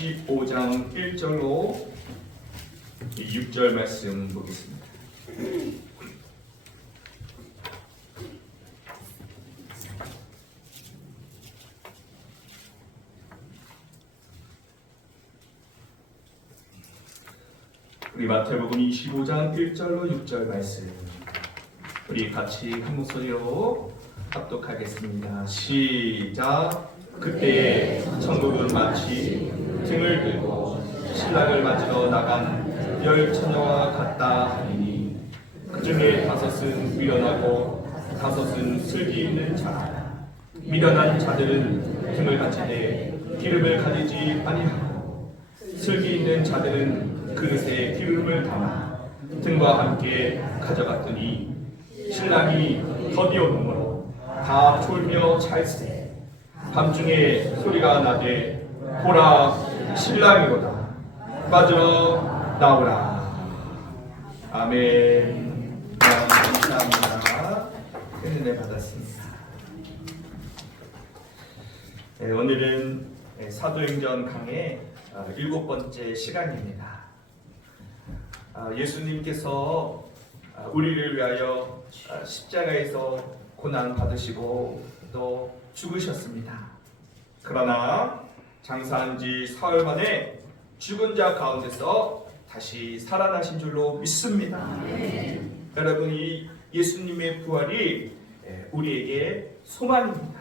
15장 1절로 6절 말씀 보겠습니다. 우리 마태복음 25장 1절로 6절 말씀 우리 같이 한 목소리로 합독하겠습니다. 시작. 그때 천국은 마치 등을 들고 신랑을 맞으러 나간 열 처녀와 같다 하니 그 중에 5은 미련하고 5은 슬기 있는 자. 미련한 자들은 등을 가지되 기름을 가지지 아니하고 슬기 있는 자들은 그릇에 기름을 담아 등과 함께 가져갔더니 신랑이 더디오므로 다 졸며 찰세. 밤중에 소리가 나되 보라 신랑이로다 빠져 나오라. 아멘. 감사합니다. 은혜 받았습니다. 오늘은 사도행전 강의 7번째 시간입니다. 예수님께서 우리를 위하여 십자가에서 고난 받으시고 또 죽으셨습니다. 그러나 장사한 지 사흘 만에 죽은 자 가운데서 다시 살아나신 줄로 믿습니다. 여러분이 예수님의 부활이 우리에게 소망입니다.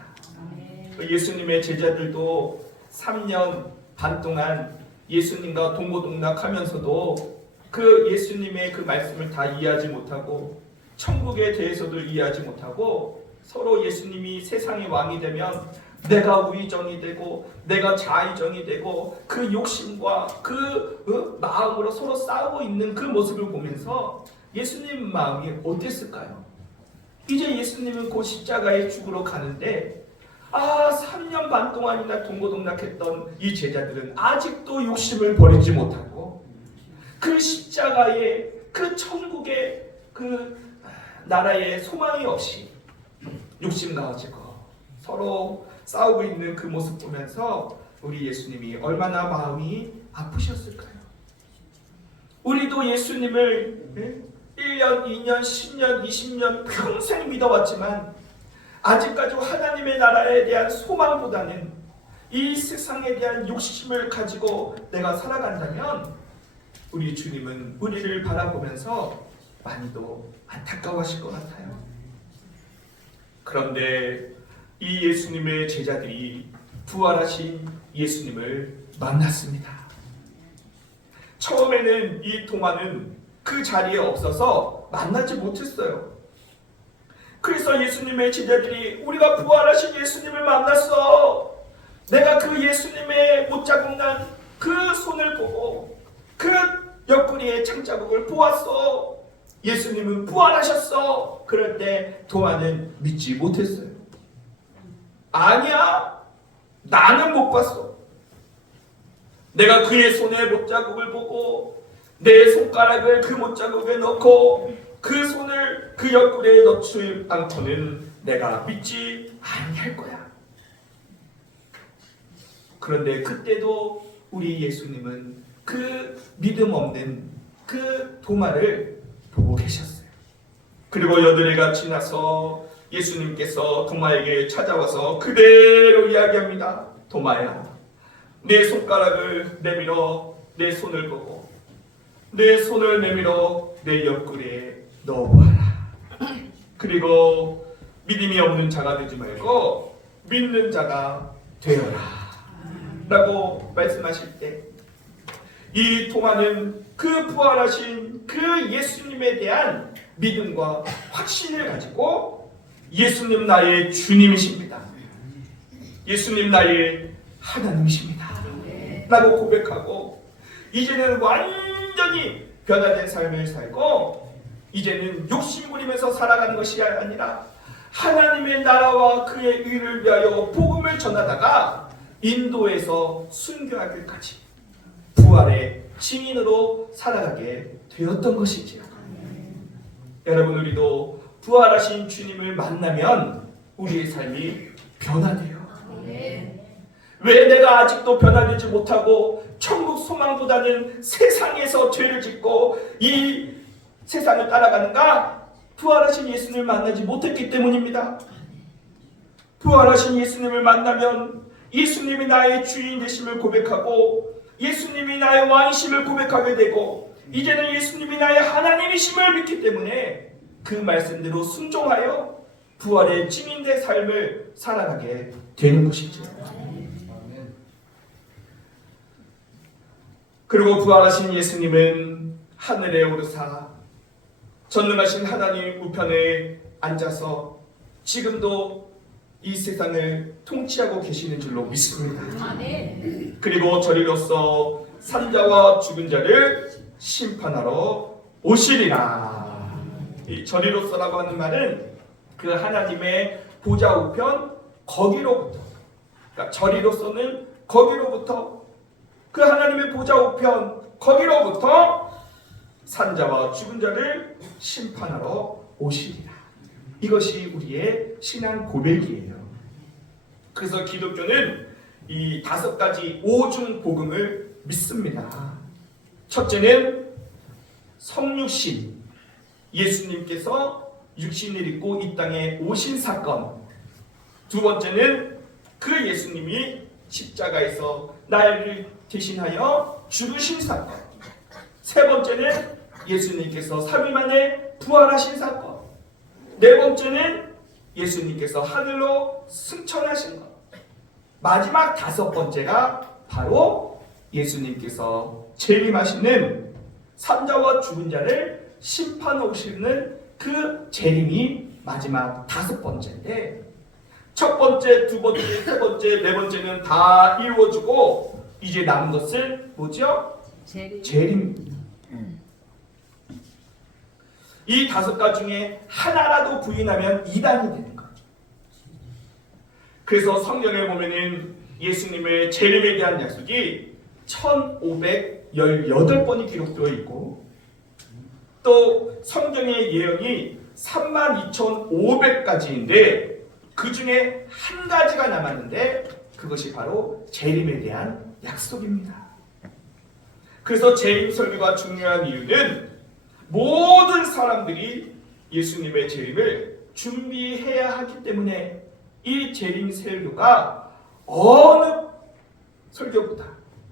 예수님의 제자들도 3년 반 동안 예수님과 동고동락하면서도 그 예수님의 그 말씀을 다 이해하지 못하고 천국에 대해서도 이해하지 못하고 서로 예수님이 세상의 왕이 되면 내가 우의정이 되고 내가 좌의정이 되고 그 욕심과 그 마음으로 서로 싸우고 있는 그 모습을 보면서 예수님 마음이 어땠을까요? 이제 예수님은 곧 십자가에 죽으러 가는데 3년 반 동안이나 동고동락했던 이 제자들은 아직도 욕심을 버리지 못하고 그 십자가의 그 천국의 그 나라의 소망이 없이 욕심 가지고 서로 싸우고 있는 그 모습 보면서 우리 예수님이 얼마나 마음이 아프셨을까요? 우리도 예수님을 1년, 2년, 10년, 20년 평생 믿어왔지만 아직까지 하나님의 나라에 대한 소망보다는 이 세상에 대한 욕심을 가지고 내가 살아간다면 우리 주님은 우리를 바라보면서 많이도 안타까워하실 것 같아요. 그런데 이 예수님의 제자들이 부활하신 예수님을 만났습니다. 처음에는 이 도마는 그 자리에 없어서 만나지 못했어요. 그래서 예수님의 제자들이 우리가 부활하신 예수님을 만났어. 내가 그 예수님의 못자국 난 그 손을 보고 그 옆구리의 창자국을 보았어. 예수님은 부활하셨어. 그럴 때 도마는 믿지 못했어요. 아니야, 나는 못 봤어. 내가 그의 손에 못자국을 보고 내 손가락을 그 못자국에 넣고 그 손을 그 옆구리에 넣지 않고는 내가 믿지 아니할 거야. 그런데 그때도 우리 예수님은 그 믿음 없는 그 도마를 보고 계셨어요. 그리고 8해가 지나서 예수님께서 도마에게 찾아와서 그대로 이야기합니다. 도마야, 내 손가락을 내밀어 내 손을 보고 내 손을 내밀어 내 옆구리에 넣어보아라. 그리고 믿음이 없는 자가 되지 말고 믿는 자가 되어라 라고 말씀하실 때 이 도마는 그 부활하신 그 예수님에 대한 믿음과 확신을 가지고 예수님 나의 주님이십니다. 예수님 나의 하나님이십니다. 라고 고백하고 이제는 완전히 변화된 삶을 살고 이제는 욕심 부리면서 살아가는 것이 아니라 하나님의 나라와 그의 의를 위하여 복음을 전하다가 인도에서 순교하기까지 부활의 증인으로 살아가게 되었던 것이지요. 여러분, 우리도 부활하신 주님을 만나면 우리의 삶이 변화돼요. 왜 내가 아직도 변화되지 못하고 천국 소망보다는 세상에서 죄를 짓고 이 세상을 따라가는가? 부활하신 예수님을 만나지 못했기 때문입니다. 부활하신 예수님을 만나면 예수님이 나의 주인 되심을 고백하고 예수님이 나의 왕이심을 고백하게 되고 이제는 예수님이 나의 하나님이심을 믿기 때문에 그 말씀대로 순종하여 부활의 증인된 삶을 살아가게 되는 것이죠. 그리고 부활하신 예수님은 하늘에 오르사 전능하신 하나님 우편에 앉아서 지금도 이 세상을 통치하고 계시는 줄로 믿습니다. 그리고 저리로서 산자와 죽은 자를 심판하러 오시리라. 이 저리로서라고 하는 말은 그 하나님의 보좌 우편 거기로부터, 그러니까 저리로서는 거기로부터, 그 하나님의 보좌 우편 거기로부터 산자와 죽은 자를 심판하러 오시리라. 이것이 우리의 신앙 고백이에요. 그래서 기독교는 이 5가지 오중 복음을 믿습니다. 첫째는 성육신, 예수님께서 육신을 입고 이 땅에 오신 사건. 두 번째는 그 예수님이 십자가에서 나를 대신하여 죽으신 사건. 세 번째는 예수님께서 3일 만에 부활하신 사건. 네 번째는 예수님께서 하늘로 승천하신 것. 마지막 5번째가 바로 예수님께서 재림하시는 산자와 죽은 자를 심판하시는 그 재림이 마지막 5번째인데, 첫 번째, 두 번째, 세 번째, 네 번째는 다 이루어지고 이제 남은 것은 뭐죠? 재림입니다. 이 5가지 중에 하나라도 부인하면 이단이 되는 거죠. 그래서 성경에 보면은 예수님의 재림에 대한 약속이 1518번이 기록되어 있고, 또 성경의 예언이 32,500가지인데 그 중에 한 가지가 남았는데 그것이 바로 재림에 대한 약속입니다. 그래서 재림 설교가 중요한 이유는 모든 사람들이 예수님의 재림을 준비해야 하기 때문에 이 재림 설교가 어느 설교보다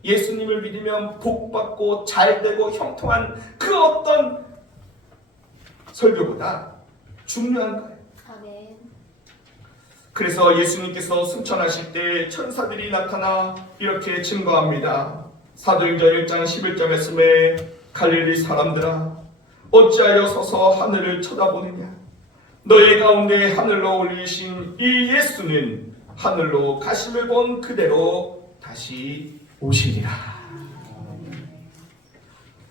예수님을 믿으면 복받고 잘되고 형통한 그 어떤 설교보다 중요한 거예요. 그래서 예수님께서 승천하실 때 천사들이 나타나 이렇게 증거합니다. 사도행전 1장 11절 말씀에 갈릴리 사람들아 어찌하여 서서 하늘을 쳐다보느냐. 너희 가운데 하늘로 올리신 이 예수는 하늘로 가심을 본 그대로 다시 오시리라.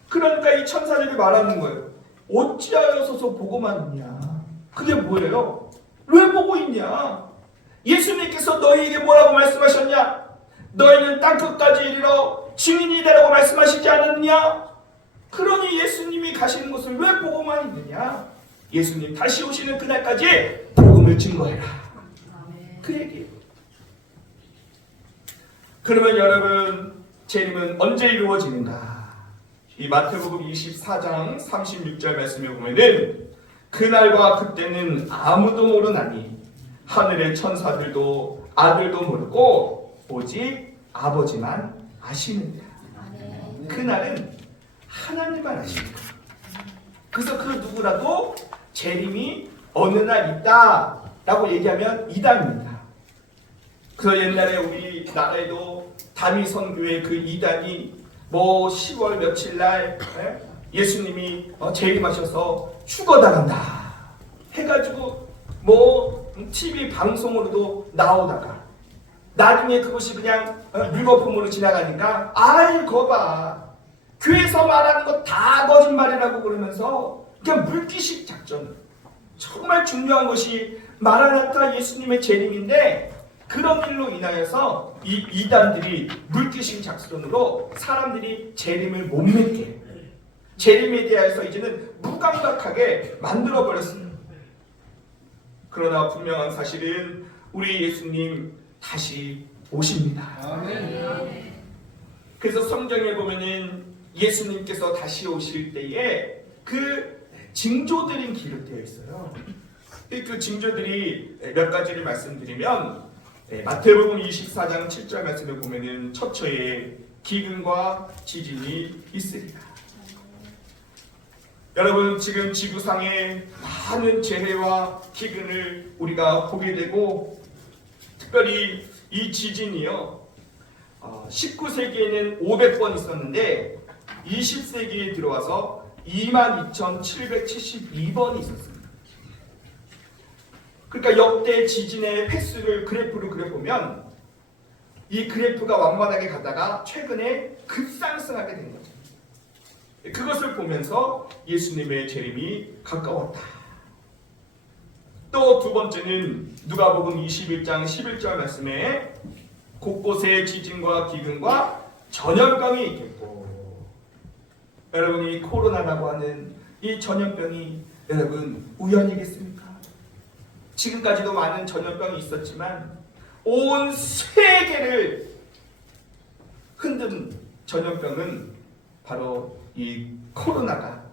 그러니까 이 천사들이 말하는 거예요. 어찌하여 서서 보고만 있냐. 그게 뭐예요? 왜 보고 있냐. 예수님께서 너희에게 뭐라고 말씀하셨냐. 너희는 땅끝까지 이르러 증인이 되라고 말씀하시지 않았냐. 그러니 예수님이 가시는 것을 왜 보고만 있느냐. 예수님 다시 오시는 그날까지 복음을 증거해라. 그 얘기예요. 그러면 여러분, 재림은 언제 이루어지는가? 이 마태복음 24장 36절 말씀에 보면은 그날과 그때는 아무도 모르나니 하늘의 천사들도 아들도 모르고 오직 아버지만 아시느니라. 그날은 하나님만 아십니다. 그래서 그 누구라도 재림이 어느 날 있다 라고 얘기하면 이단입니다. 그래서 옛날에 우리 나라에도 다미선교회 그 이단이 뭐 10월 며칠 날 예수님이 재림하셔서 죽어나간다 해가지고 뭐 TV 방송으로도 나오다가 나중에 그것이 그냥 물거품으로 지나가니까 아이 거봐 교회에서 말하는 거 다 거짓말이라고 그러면서 그냥 물기식 작전. 정말 중요한 것이 마라나타 예수님의 재림인데 그런 일로 인하여서 이 이단들이 물기식 작전으로 사람들이 재림을 못 믿게, 재림에 대해서 이제는 무감각하게 만들어버렸습니다. 그러나 분명한 사실은 우리 예수님 다시 오십니다. 아멘. 그래서 성경에 보면은 예수님께서 다시 오실 때에 그 징조들이 기록되어 있어요. 그 징조들이 몇 가지를 말씀드리면, 마태복음 24장 7절 말씀을 보면은 처처에 기근과 지진이 있으리라. 여러분, 지금 지구상에 많은 재해와 기근을 우리가 보게 되고, 특별히 이 지진이요, 19세기에는 500번 있었는데 20세기에 들어와서 22,772번이 있었습니다. 그러니까 역대 지진의 횟수를 그래프로 그려보면 이 그래프가 완만하게 가다가 최근에 급상승하게 된 거죠. 그것을 보면서 예수님의 재림이 가까웠다. 또 두 번째는 누가복음 21장 11절 말씀에 곳곳에 지진과 기근과 전염병이 있겠고, 여러분, 이 코로나라고 하는 이 전염병이 여러분 우연이겠습니까? 지금까지도 많은 전염병이 있었지만 온 세계를 흔든 전염병은 바로 이 코로나가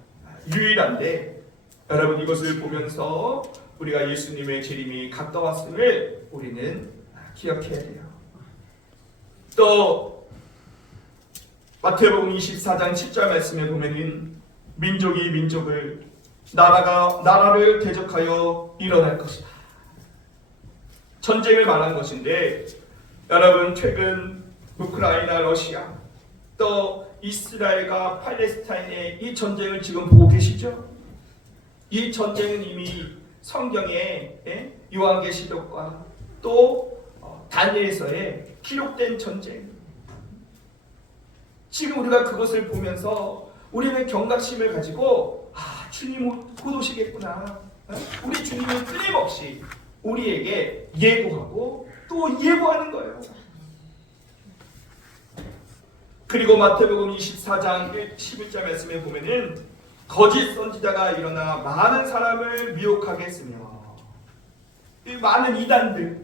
유일한데, 여러분, 이것을 보면서 우리가 예수님의 재림이 가까웠음을 우리는 기억해야 돼요. 또 마태복음 24장 10절 말씀에 보면은 민족이 민족을, 나라가 나라를 대적하여 일어날 것이다. 전쟁을 말한 것인데, 여러분, 최근 우크라이나, 러시아, 또 이스라엘과 팔레스타인의 이 전쟁을 지금 보고 계시죠? 이 전쟁은 이미 성경에 요한계시록과 또 다니엘서에 기록된 전쟁. 지금 우리가 그것을 보면서 우리는 경각심을 가지고, 주님은 곧 오시겠구나. 우리 주님은 끊임없이 우리에게 예고하고 또 예고하는 거예요. 그리고 마태복음 24장 11절 말씀에 보면은 거짓 선지자가 일어나 많은 사람을 미혹하게 했으며, 이 많은 이단들,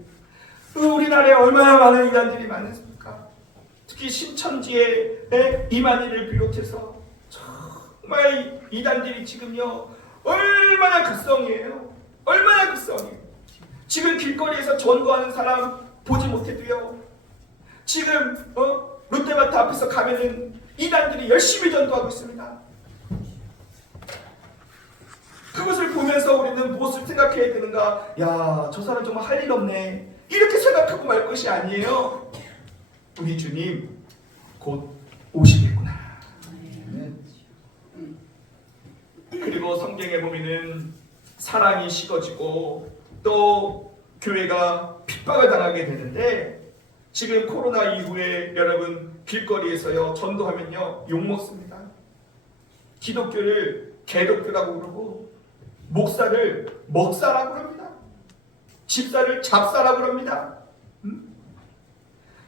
우리나라에 얼마나 많은 이단들이 많습니까? 특히 신천지의 이만희를 비롯해서 정말 이단들이 지금요 얼마나 극성이에요. 얼마나 극성이에요. 지금 길거리에서 전도하는 사람 보지 못해도요, 지금 롯데마트 앞에서 가면은 이단들이 열심히 전도하고 있습니다. 그것을 보면서 우리는 무엇을 생각해야 되는가? 야, 저 사람 정말 할 일 없네, 이렇게 생각하고 말 것이 아니에요. 우리 주님 곧 오시겠구나. 그리고 성경에 보면은 사랑이 식어지고 또 교회가 핍박을 당하게 되는데, 지금 코로나 이후에 여러분 길거리에서요 전도하면요 욕먹습니다. 기독교를 개독교라고 그러고, 목사를 먹사라고 합니다. 집사를 잡사라고 합니다.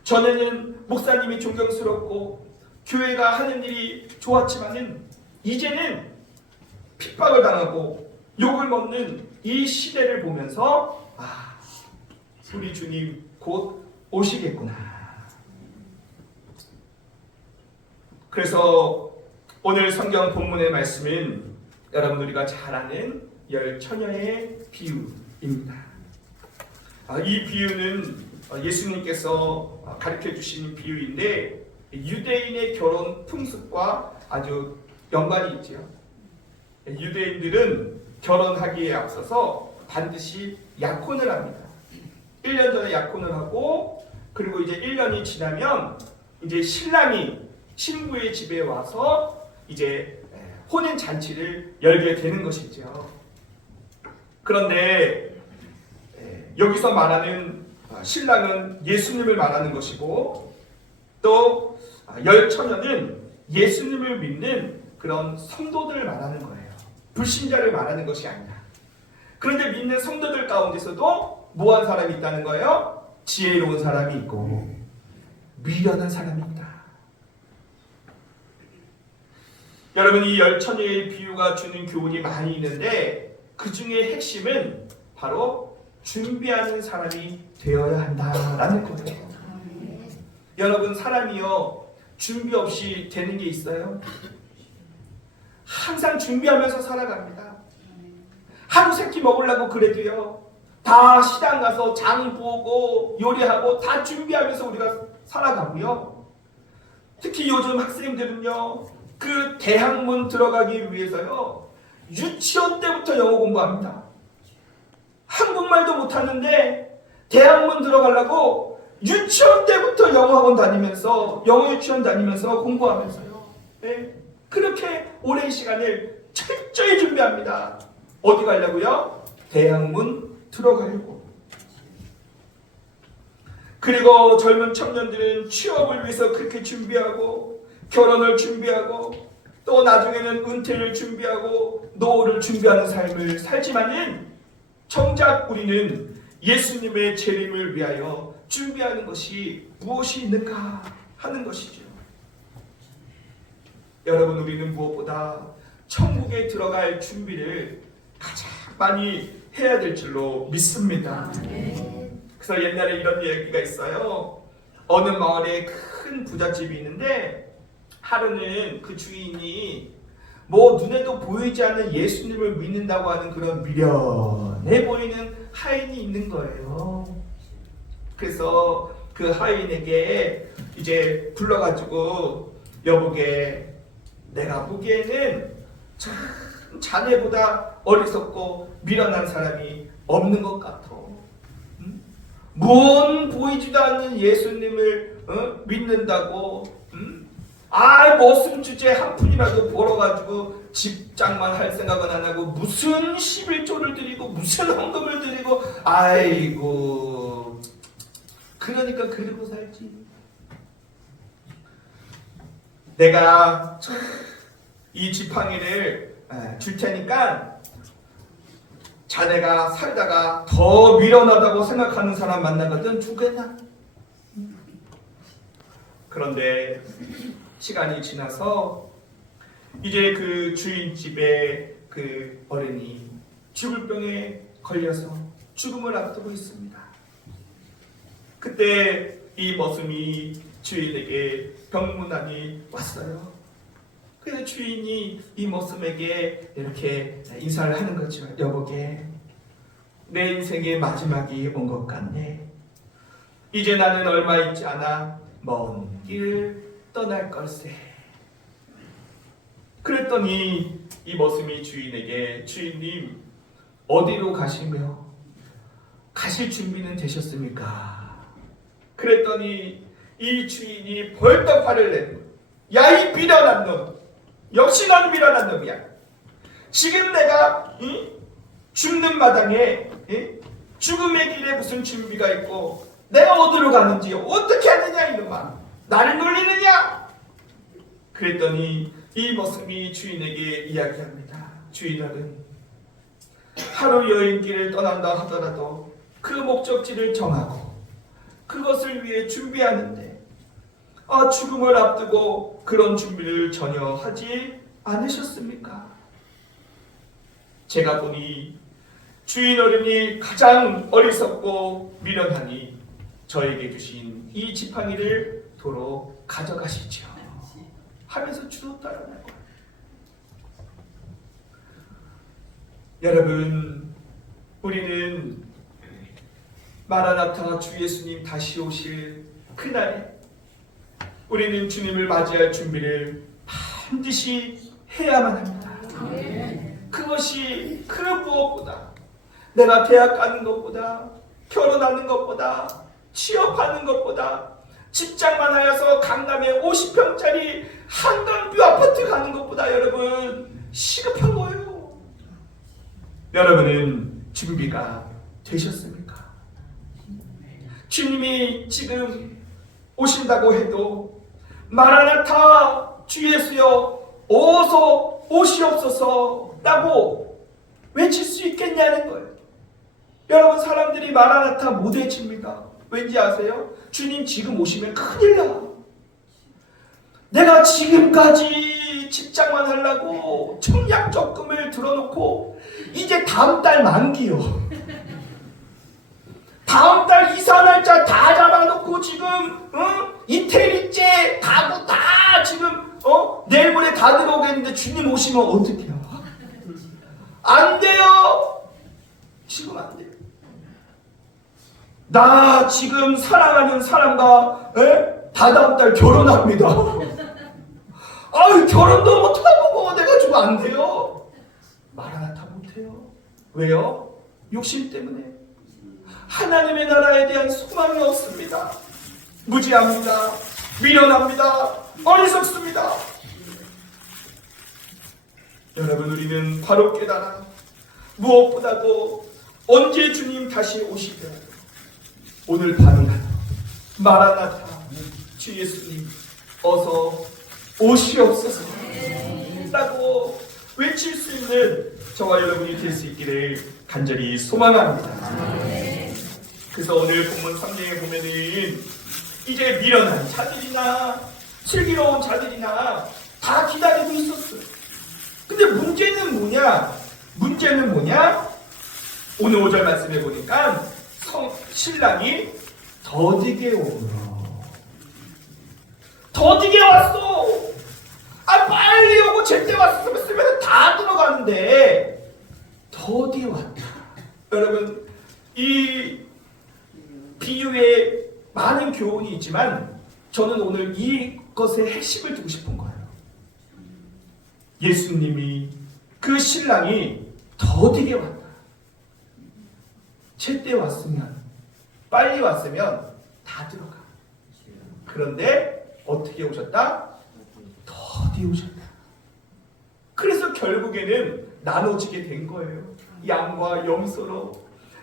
전에는 목사님이 존경스럽고 교회가 하는 일이 좋았지만은 이제는 핍박을 당하고 욕을 먹는 이 시대를 보면서, 우리 주님 곧 오시겠구나. 그래서 오늘 성경 본문의 말씀은 여러분 우리가 잘 아는 열 처녀의 비유입니다. 이 비유는 예수님께서 가르쳐 주신 비유인데, 유대인의 결혼 풍습과 아주 연관이 있죠. 유대인들은 결혼하기에 앞서서 반드시 약혼을 합니다. 1년 전에 약혼을 하고, 그리고 이제 1년이 지나면 이제 신랑이 신부의 집에 와서 이제 혼인 잔치를 열게 되는 것이죠. 그런데 여기서 말하는 신랑은 예수님을 말하는 것이고, 또 열처녀는 예수님을 믿는 그런 성도들을 말하는 거예요. 불신자를 말하는 것이 아니라. 그런데 믿는 성도들 가운데서도 뭐한 사람이 있다는 거예요? 지혜로운 사람이 있고 미련한 사람이 있다. 여러분, 이 열처녀의 비유가 주는 교훈이 많이 있는데, 그 중에 핵심은 바로 준비하는 사람이 되어야 한다라는 거예요. 여러분, 사람이요 준비 없이 되는 게 있어요? 항상 준비하면서 살아갑니다. 하루 세끼 먹으려고 그래도요, 다 시장 가서 장 보고 요리하고 다 준비하면서 우리가 살아가고요. 특히 요즘 학생들은요, 그 대학문 들어가기 위해서요, 유치원 때부터 영어 공부합니다. 한국말도 못하는데 대학문 들어가려고 유치원 때부터 영어 학원 다니면서, 영어 유치원 다니면서 공부하면서요, 네, 그렇게 오랜 시간을 철저히 준비합니다. 어디 가려고요? 대학문 들어가려고. 그리고 젊은 청년들은 취업을 위해서 그렇게 준비하고, 결혼을 준비하고, 또 나중에는 은퇴를 준비하고, 노후를 준비하는 삶을 살지만은 정작 우리는 예수님의 재림을 위하여 준비하는 것이 무엇이 있는가 하는 것이죠. 여러분, 우리는 무엇보다 천국에 들어갈 준비를 가장 많이 해야 될 줄로 믿습니다. 그래서 옛날에 이런 얘기가 있어요. 어느 마을에 큰 부잣집이 있는데 하루는 그 주인이 뭐 눈에도 보이지 않는 예수님을 믿는다고 하는 그런 미련해 보이는 하인이 있는 거예요. 그래서 그 하인에게 이제 불러가지고, 여보게, 내가 보기에는 참 자네보다 어리석고 미련한 사람이 없는 것 같아. 뭔 보이지도 않는 예수님을 믿는다고, 머슴 주제 한 푼이라도 벌어가지고 집장만 할 생각은 안 하고 무슨 11조를 드리고 무슨 헌금을 드리고, 아이고, 그러니까 그러고 살지. 내가 이 지팡이를 줄 테니까 자네가 살다가 더 미련하다고 생각하는 사람 만나거든 주겠나? 그런데 시간이 지나서 이제 그 주인집에 그 어른이 죽을 병에 걸려서 죽음을 앞두고 있습니다. 그때 이 머슴이 주인에게 병문안이 왔어요. 그래서 주인이 이 머슴에게 이렇게 인사를 하는 거죠. 여보게, 내 인생의 마지막이 온 것 같네. 이제 나는 얼마 있지 않아 먼 길 떠날 걸세. 그랬더니 이 머슴이 주인에게, 주인님, 어디로 가시며 가실 준비는 되셨습니까? 그랬더니 이 주인이 벌떡 화를 내는 거예요. 야, 이 미련한 놈, 역시 넌 미련한 놈이야. 지금 내가 죽는 마당에 죽음의 길에 무슨 준비가 있고 내가 어디로 가는지 어떻게 하느냐 이놈아, 나를 놀리느냐? 그랬더니 이 머슴이 주인에게 이야기합니다. 주인어른, 하루 여행길을 떠난다 하더라도 그 목적지를 정하고 그것을 위해 준비하는데 죽음을 앞두고 그런 준비를 전혀 하지 않으셨습니까? 제가 보니 주인 어른이 가장 어리석고 미련하니 저에게 주신 이 지팡이를 도로 가져가시죠 하면서 주었다라는 거예요. 여러분, 우리는 마라나타 주 예수님 다시 오실 그날에 우리는 주님을 맞이할 준비를 반드시 해야만 합니다. 그것이 그 무엇보다, 내가 대학 가는 것보다, 결혼하는 것보다, 취업하는 것보다, 집장만 하여서 강남에 50평짜리 한강뷰 아파트 가는 것보다 여러분 시급한 거예요. 여러분은 준비가 되셨습니까? 주님이 지금 오신다고 해도 마라나타 주 예수여 어서 오시옵소서 라고 외칠 수 있겠냐는 거예요. 여러분, 사람들이 마라나타 못 외칩니다. 왠지 아세요? 주님 지금 오시면 큰일 나. 내가 지금까지 직장만 하려고 청약 적금을 들어놓고 이제 다음 달 만기요. 다음 달 이사 날짜 다 잡아놓고 지금 이태리째 가구 다 지금 내일 모레 다 들어오겠는데 주님 오시면 어떻게 해요? 안 돼요. 지금 안 돼요. 나 지금 사랑하는 사람과 다다음 달 결혼합니다. 아유, 결혼도 못하고 내가 좀 안 돼요. 마라나타 못해요. 왜요? 욕심 때문에. 하나님의 나라에 대한 소망이 없습니다. 무지합니다. 미련합니다. 어리석습니다. 여러분, 우리는 바로 깨달아 무엇보다도 언제 주님 다시 오시더라도 오늘 밤이라도 마라나타 주 예수님 어서 오시옵소서 라고 외칠 수 있는 저와 여러분이 될 수 있기를 간절히 소망합니다. 그래서 오늘 본문 3장에 보면은 이제 미련한 자들이나 슬기로운 자들이나 다 기다리고 있었어요. 근데 문제는 뭐냐? 오늘 5절 말씀해 보니까 신랑이 더디게 왔어. 빨리 오고 제때 왔으면 다 들어가는데 더디게 왔다. 여러분, 이 비유에 많은 교훈이 있지만 저는 오늘 이것의 핵심을 두고 싶은 거예요. 예수님이 그 신랑이 더디게 왔다. 제때 왔으면, 빨리 왔으면 다 들어가. 그런데 어떻게 오셨다? 더디 오셨다. 그래서 결국에는 나눠지게 된 거예요. 양과 염소로,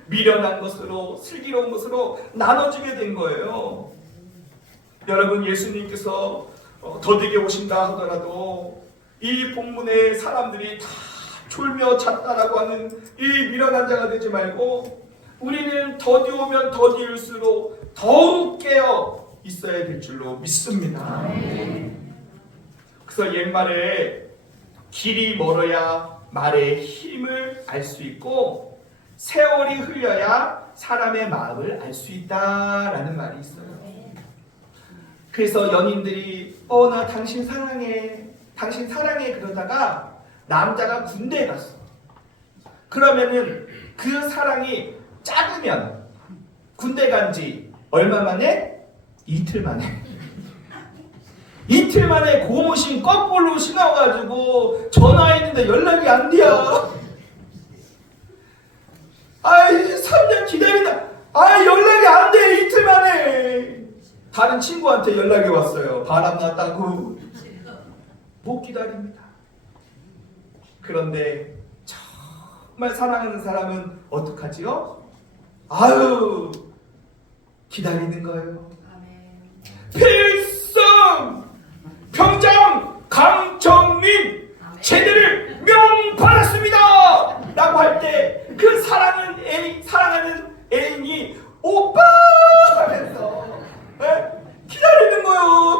미련한 것으로, 슬기로운 것으로 나눠지게 된 거예요. 여러분, 예수님께서 더디게 오신다 하더라도 이 본문의 사람들이 다 졸며 잤다라고 하는 이 미련한 자가 되지 말고 우리는 더디 오면 더디일수록 더욱 깨어 있어야 될 줄로 믿습니다. 그래서 옛말에 길이 멀어야 말의 힘을 알 수 있고 세월이 흘려야 사람의 마음을 알 수 있다라는 말이 있어요. 그래서 연인들이 나 당신 사랑해 그러다가 남자가 군대에 갔어. 그러면은 그 사랑이 작으면 군대 간 지 얼마 만에? 이틀 만에. 이틀 만에 고무신 거꾸로 신어가지고 전화했는데 연락이 안 돼요. 3년 기다린다. 연락이 안 돼. 이틀 만에. 다른 친구한테 연락이 왔어요. 바람났다고. 못 기다립니다. 그런데 정말 사랑하는 사람은 어떡하지요? 기다리는 거예요. 필승! 병장 강정민 제대를 명받았습니다! 라고 할 때 그 사랑하는 애인이 오빠! 하면서 기다리는 거요.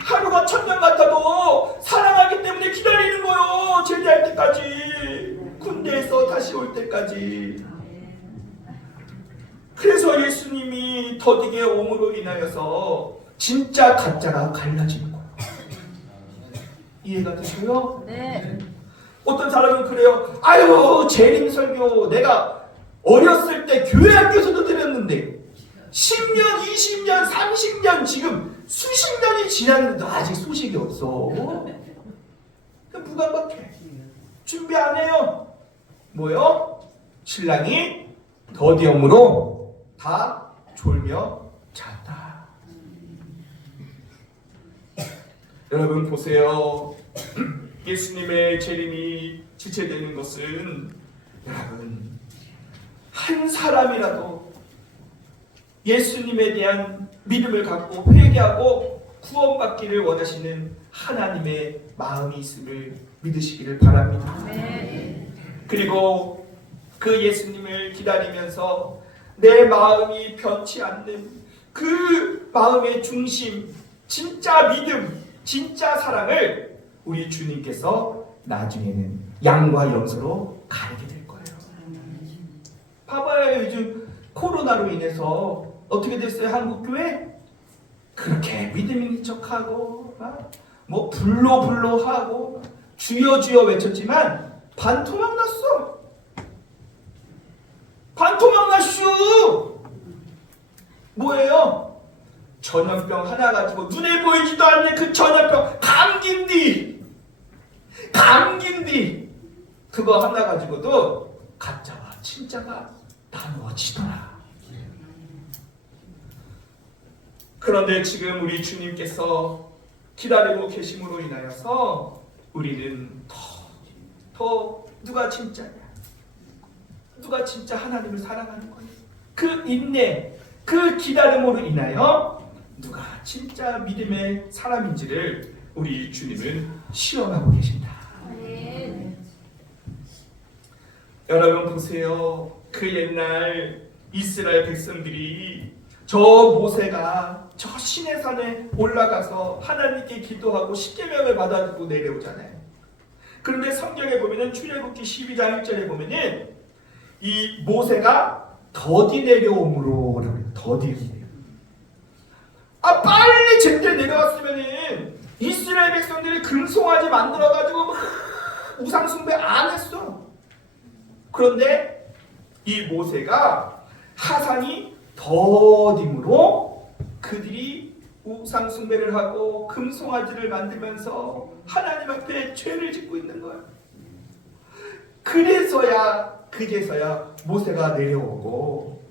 하루가 1000년 같아도 사랑하기 때문에 기다리는 거요. 제대할 때까지, 군대에서 다시 올 때까지. 그래서 예수님이 더디게 옴으로 인하여서 진짜 가짜가 갈라지는 거예요. 이해가 되세요? 네. 어떤 사람은 그래요. 재림 설교 내가 어렸을 때 교회 학교에서도 들었는데 10년, 20년, 30년 지금 수십 년이 지났는데도 아직 소식이 없어. 무감각해. 준비 안 해요. 뭐요? 신랑이 더디엄으로 다 졸며 잤다. 여러분 보세요. 예수님의 재림이 지체되는 것은 여러분 한 사람이라도 예수님에 대한 믿음을 갖고 회개하고 구원받기를 원하시는 하나님의 마음이 있음을 믿으시기를 바랍니다. 그리고 그 예수님을 기다리면서 내 마음이 변치 않는 그 마음의 중심, 진짜 믿음, 진짜 사랑을 우리 주님께서 나중에는 양과 염소로 가르게 될 거예요. 봐봐요. 요즘 코로나로 인해서 어떻게 됐어요? 한국교회? 그렇게 믿음 있는 척하고 뭐 불로 하고 주여 주여 외쳤지만 반토막 났어. 반토막 났슈. 뭐예요? 전염병 하나 가지고 눈에 보이지도 않는 그 전염병 감기인디 그거 하나 가지고도 가짜와 진짜가 나누어지더라. 그런데 지금 우리 주님께서 기다리고 계심으로 인하여서 우리는 더 누가 진짜냐, 누가 진짜 하나님을 사랑하는 거예요. 그 인내, 그 기다림으로 인하여 누가 진짜 믿음의 사람인지를 우리 주님은 시험하고 계신다. 여러분 보세요. 그 옛날 이스라엘 백성들이 저 모세가 저 시내산에 올라가서 하나님께 기도하고 십계명을 받아들고 내려오잖아요. 그런데 성경에 보면은 출애굽기 12장 1절에 보면은 이 모세가 더디 내려옴으로 더디 내려. 빨리 제때 내려왔으면은 이스라엘 백성들이 금송아지 만들어가지고 우상 숭배 안 했어. 그런데 이 모세가 하산이 더딤으로 그들이 우상 숭배를 하고 금송아지를 만들면서 하나님 앞에 죄를 짓고 있는 거야. 그제서야 모세가 내려오고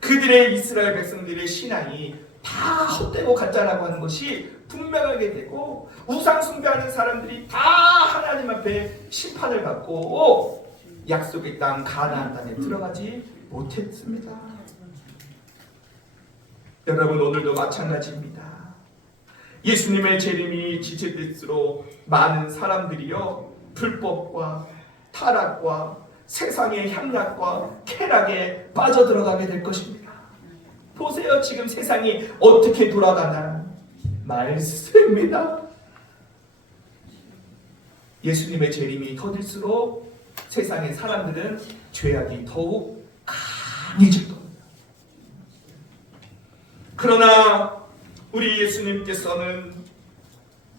그들의 이스라엘 백성들의 신앙이 다 헛되고 가짜라고 하는 것이 분명하게 되고 우상 숭배하는 사람들이 다 하나님 앞에 심판을 받고 약속의 땅 가나안 땅에 들어가지 못했습니다. 여러분 오늘도 마찬가지입니다. 예수님의 재림이 지체될수록 많은 사람들이요 불법과 타락과 세상의 향락과 쾌락에 빠져들어가게 될 것입니다. 보세요. 지금 세상이 어떻게 돌아가나. 말씀입니다. 예수님의 재림이 더딜수록 세상의 사람들은 죄악이 더욱 강해질 겁니다. 그러나 우리 예수님께서는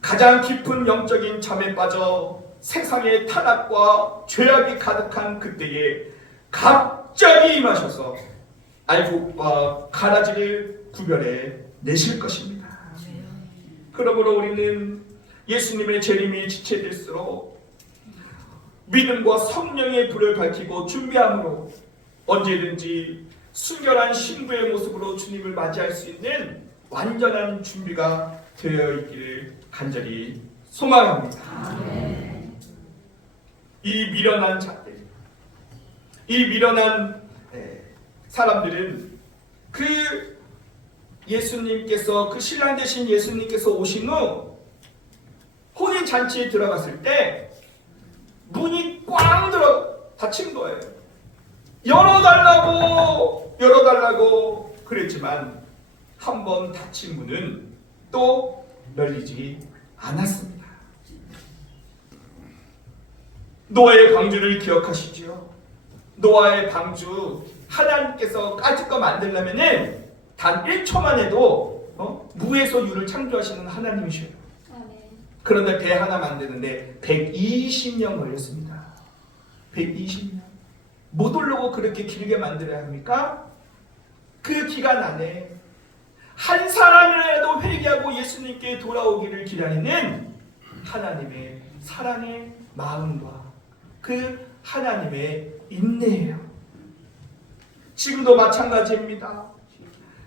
가장 깊은 영적인 잠에 빠져 세상의 타락과 죄악이 가득한 그때에 갑자기 임하셔서 알곡과 가라지를 구별해 내실 것입니다. 그러므로 우리는 예수님의 재림이 지체될수록 믿음과 성령의 불을 밝히고 준비함으로 언제든지 순결한 신부의 모습으로 주님을 맞이할 수 있는 완전한 준비가 되어 있기를 간절히 소망합니다. 이 미련한 자들, 이 미련한 사람들은 그 예수님께서, 그 신랑 되신 예수님께서 오신 후 혼인잔치에 들어갔을 때 문이 꽝 닫힌 거예요. 열어달라고 그랬지만 한 번 닫힌 문은 또 열리지 않았습니다. 노아의 방주를 기억하시죠? 노아의 방주 하나님께서 까짓 거 만들려면은 단 1초만 해도 무에서 유를 창조하시는 하나님이셔요. 그런데 배 하나 만드는데 120년 걸렸습니다. 120년. 못 오려고 그렇게 길게 만들어야 합니까? 그 기간 안에 한 사람이라도 회개하고 예수님께 돌아오기를 기다리는 하나님의 사랑의 마음과 그 하나님의 인내예요. 지금도 마찬가지입니다.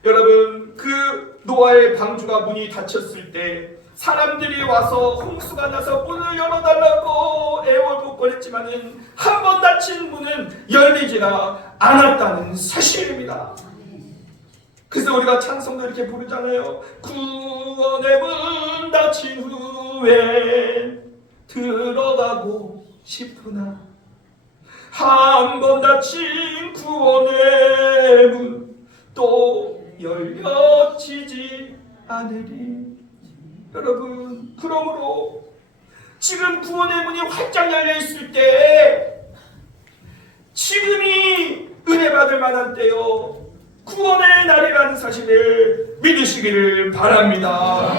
여러분, 그 노아의 방주가 문이 닫혔을 때 사람들이 와서 홍수가 나서 문을 열어달라고 애월복걸했지만은 한 번 닫힌 문은 열리지가 않았다는 사실입니다. 그래서 우리가 찬송도 이렇게 부르잖아요. 구원의 문 닫힌 후에 들어가고 싶으나 한 번 닫힌 구원의 문 또 열려지지 않으리. 여러분, 그러므로 지금 구원의 문이 활짝 열려 있을 때 지금이 은혜 받을 만한 때요 구원의 날이라는 사실을 믿으시기를 바랍니다.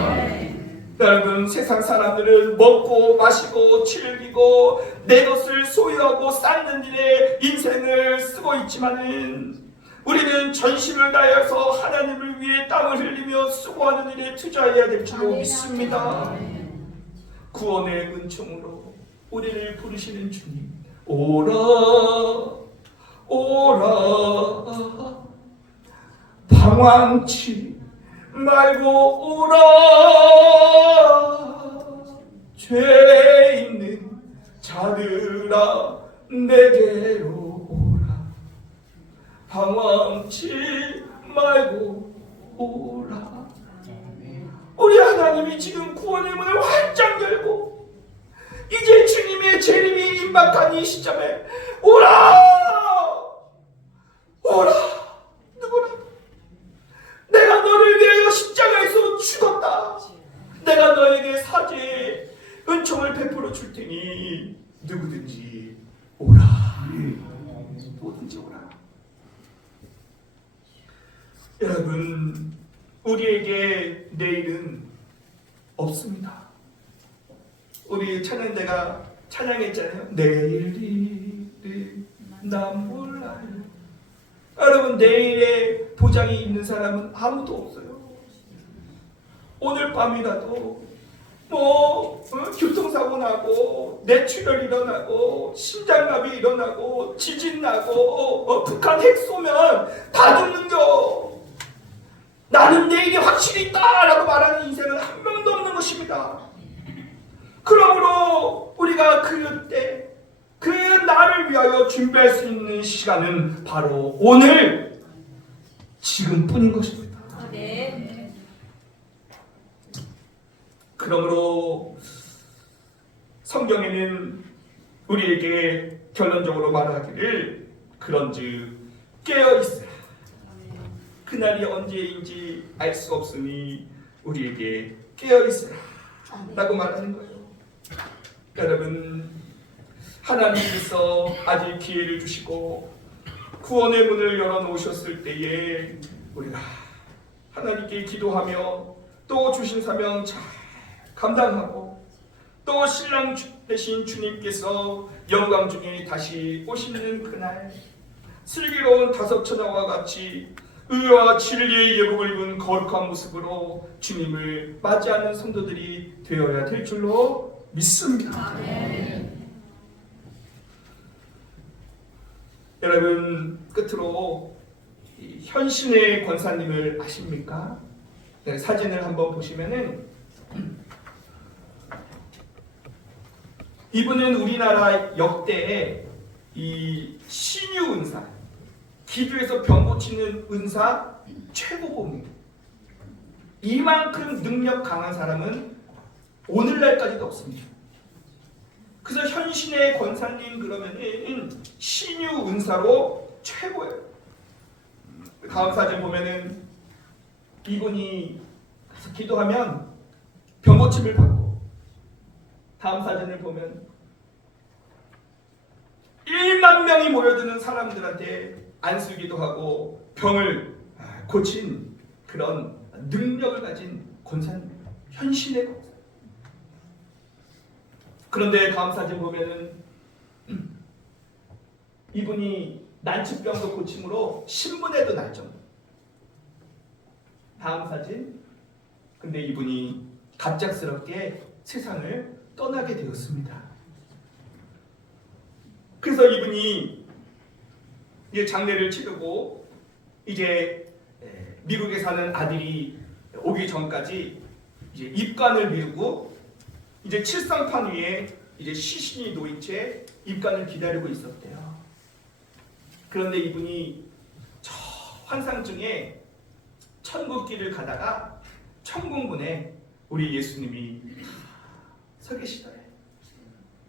여러분, 세상 사람들은 먹고 마시고 즐기고 내 것을 소유하고 쌓는 일에 인생을 쓰고 있지만은 우리는 전심을 다해서 하나님을 위해 땀을 흘리며 수고하는 일에 투자해야 될 줄로 믿습니다. 구원의 은총으로 우리를 부르시는 주님, 오라 오라 방황치 말고 오라 죄 있는 자들아 내게로 오라 방황치 말고 오라. 우리 하나님이 지금 구원의 문을 활짝 열고 이제 주님의 재림이 임박한 이 시점에 오라 오라. 누구라도 내가 너를 위하여 십자가에서 죽었다. 내가 너에게 사죄의 은총을 베풀어 줄 테니 누구든지 오라. 누구든지 오라. 여러분, 우리에게 내일은 없습니다. 우리 찬양대가 찬양했잖아요. 내일이 난 몰라요. 여러분, 내일의 보장이 있는 사람은 아무도 없어요. 오늘 밤이라도 교통사고 나고 뇌출혈 일어나고 심장마비 일어나고 지진 나고 북한 핵 쏘면 다 죽는겨. 나는 내일이 확실히 있다라고 말하는 인생은 한 명도 없는 것입니다. 그러므로 우리가 그때 그 날을 위하여 준비할 수 있는 시간은 바로 오늘 지금뿐인 것입니다. 네. 그러므로 성경에는 우리에게 결론적으로 말하기를 그런즉 깨어있으라. 그날이 언제인지 알 수 없으니 우리에게 깨어있으라 라고 말하는 거예요. 여러분, 하나님께서 아직 기회를 주시고 구원의 문을 열어놓으셨을 때에 우리가 하나님께 기도하며 또 주신 사명 잘 감당하고 또 신랑 되신 주님께서 영광 중에 다시 오시는 그날 슬기로운 다섯 처자와 같이 의와 진리의 예복을 입은 거룩한 모습으로 주님을 맞이하는 성도들이 되어야 될 줄로 믿습니다. 여러분, 끝으로 현신의 권사님을 아십니까? 네, 사진을 한번 보시면은 이분은 우리나라 역대의 이 신유 은사, 기도에서 병 고치는 은사 최고봉입니다. 이만큼 능력 강한 사람은 오늘날까지도 없습니다. 그래서 현신의 권사님 그러면은 신유 은사로 최고예요. 다음 사진 보면은 이분이 가서 기도하면 병 고침을 받고, 다음 사진을 보면 1만 명이 모여드는 사람들한테 안수기도 하고 병을 고친 그런 능력을 가진 권사님, 현신의 권사. 그런데 다음 사진 보면은 이분이 난치병도 고침으로 신문에도 날 정도. 다음 사진. 근데 이분이 갑작스럽게 세상을 떠나게 되었습니다. 그래서 이분이 이제 장례를 치르고 이제 미국에 사는 아들이 오기 전까지 이제 입관을 미루고 이제 칠성판 위에 이제 시신이 놓인 채 입관을 기다리고 있었대요. 그런데 이분이 저 환상 중에 천국길을 가다가 천궁문에 우리 예수님이 서 계시더래.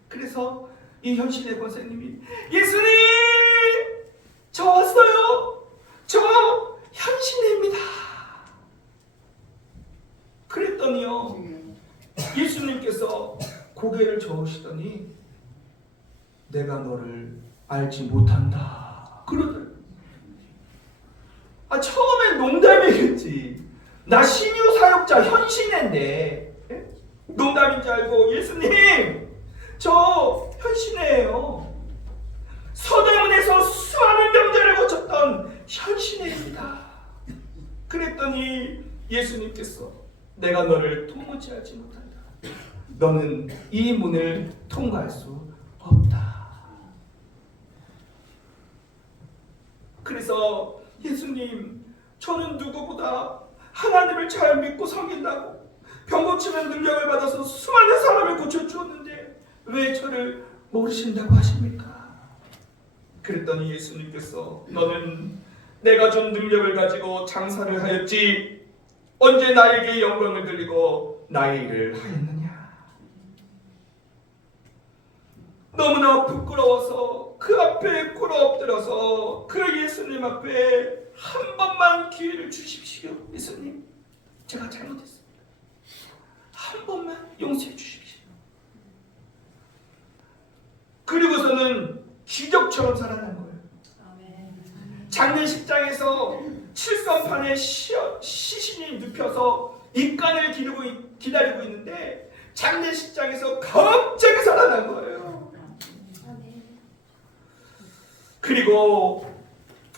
그래서 이 현신의 권사님이 예수님! 저 왔어요! 저 현신입니다. 그랬더니요, 예수님께서 고개를 저으시더니 내가 너를 알지 못한다 그러더래요. 나 신유 사역자 현신애인데 농담인 줄 알고 예수님 저 현신애예요. 서대문에서 수많은 병자를 고쳤던 현신애입니다. 그랬더니 예수님께서 내가 너를 도무지 알지 못한다. 너는 이 문을 통과할 수 없다. 그래서 예수님 저는 누구보다 하나님을 잘 믿고 섬긴다고 병 고치는 능력을 받아서 수많은 사람을 고쳐주었는데 왜 저를 모르신다고 하십니까? 그랬더니 예수님께서 너는 내가 준 능력을 가지고 장사를 하였지 언제 나에게 영광을 돌리고 나의 일을 하였느냐. 너무나 부끄러워서 그 앞에 꿇어 엎드려서 그 예수님 앞에 한 번만 기회를 주십시오. 예수님 제가 잘못했습니다. 한 번만 용서해 주십시오. 그리고서는 기적처럼 살아난 거예요. 장례식장에서 칠성판에 시신이 눕혀서 입간을 기다리고 있는데 장례식장에서 갑자기 살아난 거예요. 그리고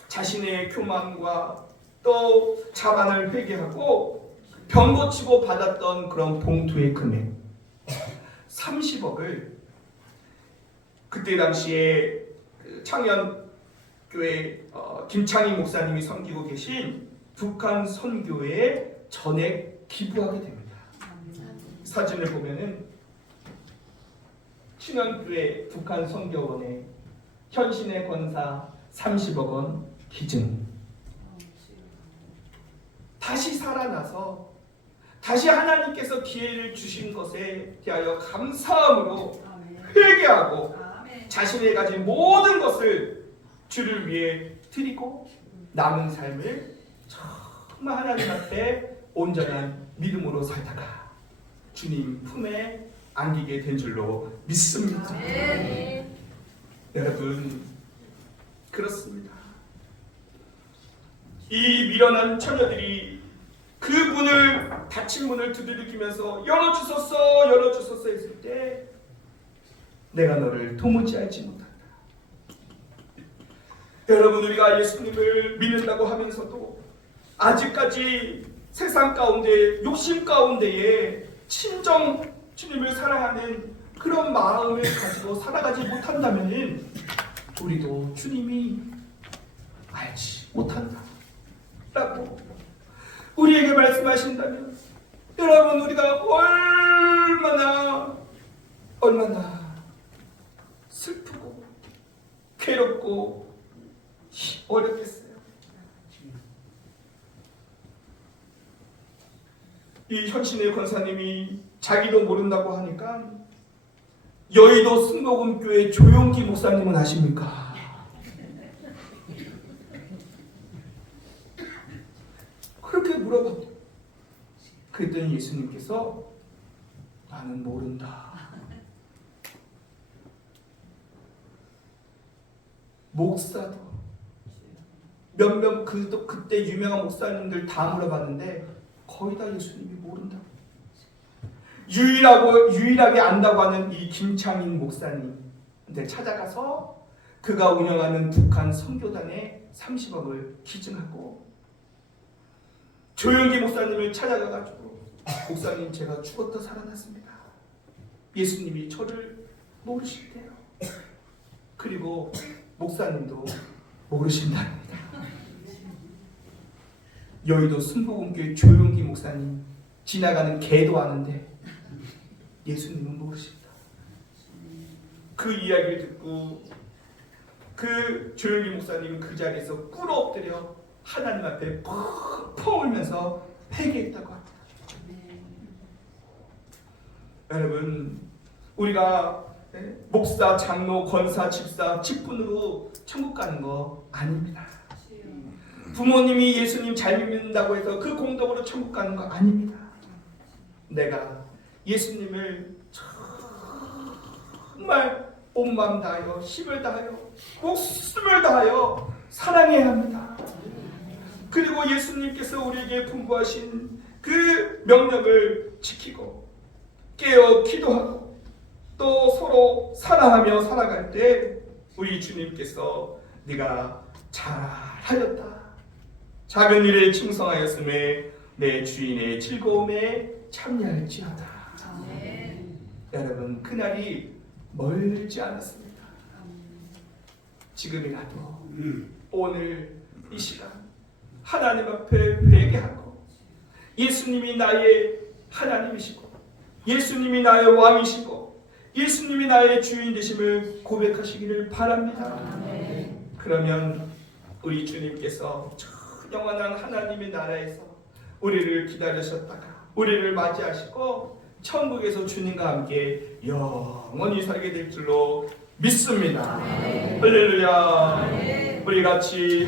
자신의 교만과 또 자만을 회개하고 병 고치고 받았던 그런 봉투의 금액 30억을 그때 당시에 창현교회 김창희 목사님이 섬기고 계신 북한 선교회에 전액 기부하게 됩니다. 사진을 보면은 창현교회 북한 선교원에 현신의 권사 30억 원 기증. 다시 살아나서 다시 하나님께서 기회를 주신 것에 대하여 감사함으로 회개하고 자신이 가진 모든 것을 주를 위해 드리고 남은 삶을 정말 하나님 앞에 온전한 믿음으로 살다가 주님 품에 안기게 된 줄로 믿습니다. 여러분 그렇습니다. 이 미련한 처녀들이 그 문을 닫힌 문을 두들기면서 열어주소서 했을 때 내가 너를 도무지 알지 못한다. 여러분 우리가 예수님을 믿는다고 하면서도 아직까지 세상 가운데 욕심 가운데에 친정 주님을 사랑하는 그런 마음을 가지고 살아가지 못한다면 우리도 주님이 알지 못한다 라고 우리에게 말씀하신다면 여러분 우리가 얼마나 슬프고 괴롭고 어렵겠어요. 이 현신의 권사님이 자기도 모른다고 하니까 여의도 승복음교회 조용기 목사님은 아십니까? 그렇게 물어봤죠. 그랬더니 예수님께서 나는 모른다. 목사도 몇몇 그때 유명한 목사님들 다 물어봤는데 거의 다 예수님이 모른다. 유일하게 안다고 하는 이 김창인 목사님한테 찾아가서 그가 운영하는 북한 선교단에 30억을 기증하고 조용기 목사님을 찾아가가지고 목사님 제가 죽었다 살아났습니다. 예수님이 저를 모르실대요. 그리고 목사님도 모르신답니다. 여의도 순복음교회 조용기 목사님 지나가는 개도 아는데 예수님은 모르십니다. 그 이야기를 듣고 그 조용기 목사님은 그 자리에서 꿇어 엎드려 하나님 앞에 펑펑 울면서 회개했다고 합니다. 여러분 우리가 목사, 장로, 권사, 집사, 직분으로 천국 가는 거 아닙니다. 부모님이 예수님 잘 믿는다고 해서 그 공덕으로 천국 가는 거 아닙니다. 내가 예수님을 정말 온 마음 다하여 힘을 다하여 목숨을 다하여 사랑해야 합니다. 그리고 예수님께서 우리에게 분부하신 그 명령을 지키고 깨어 기도하고 또 서로 사랑하며 살아갈 때 우리 주님께서 네가 잘하였다, 작은 일에 충성하였음에 내 주인의 즐거움에 참여할지어다. 여러분, 그날이 멀지 않았습니다. 지금이라도 오늘 이 시간 하나님 앞에 회개하고 예수님이 나의 하나님이시고 예수님이 나의 왕이시고 예수님이 나의 주인 되심을 고백하시기를 바랍니다. 그러면 우리 주님께서 저 영원한 하나님의 나라에서 우리를 기다리셨다가 우리를 맞이하시고 천국에서 주님과 함께 영원히 살게 될 줄로 믿습니다. 할렐루야. 우리 같이